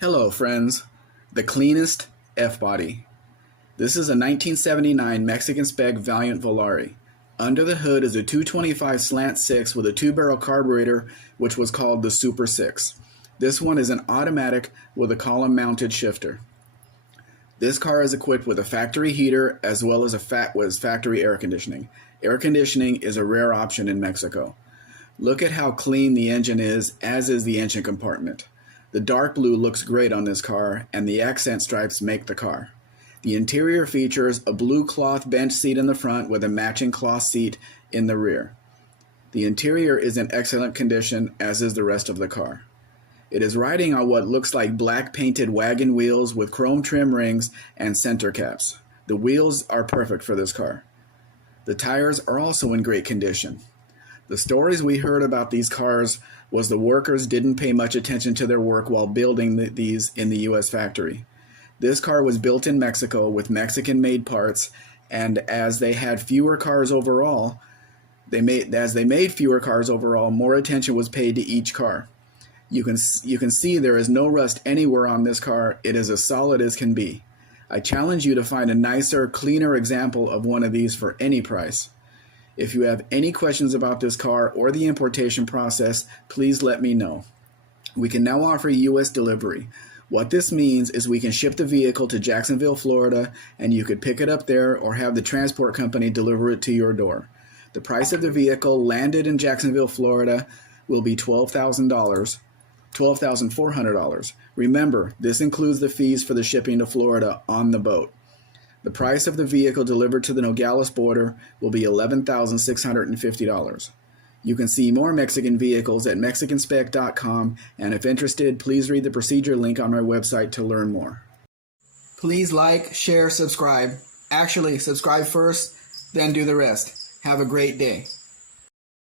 Hello friends, the cleanest F-body. This is a 1979 Mexican Spec Valiant Volare. Under the hood is a 225 slant 6 with a 2-barrel carburetor which was called the Super 6. This one is an automatic with a column mounted shifter. This car is equipped with a factory heater as well as factory air conditioning. Air conditioning is a rare option in Mexico. Look at how clean the engine is, as is the engine compartment. The dark blue looks great on this car, and the accent stripes make the car. The interior features a blue cloth bench seat in the front with a matching cloth seat in the rear. The interior is in excellent condition, as is the rest of the car. It is riding on what looks like black painted wagon wheels with chrome trim rings and center caps. The wheels are perfect for this car. The tires are also in great condition. The stories we heard about these cars was the workers didn't pay much attention to their work while building these in the U.S. factory. This car was built in Mexico with Mexican-made parts, and as they made fewer cars overall, more attention was paid to each car. You can see there is no rust anywhere on this car. It is as solid as can be. I challenge you to find a nicer, cleaner example of one of these for any price. If you have any questions about this car or the importation process, please let me know. We can now offer U.S. delivery. What this means is we can ship the vehicle to Jacksonville, Florida, and you could pick it up there or have the transport company deliver it to your door. The price of the vehicle landed in Jacksonville, Florida will be $12,400. Remember, this includes the fees for the shipping to Florida on the boat. The price of the vehicle delivered to the Nogales border will be $11,650. You can see more Mexican vehicles at mexicanspecdodgedart, and if interested, please read the procedure link on my website to learn more. Please like, share, subscribe. Actually, subscribe first, then do the rest. Have a great day.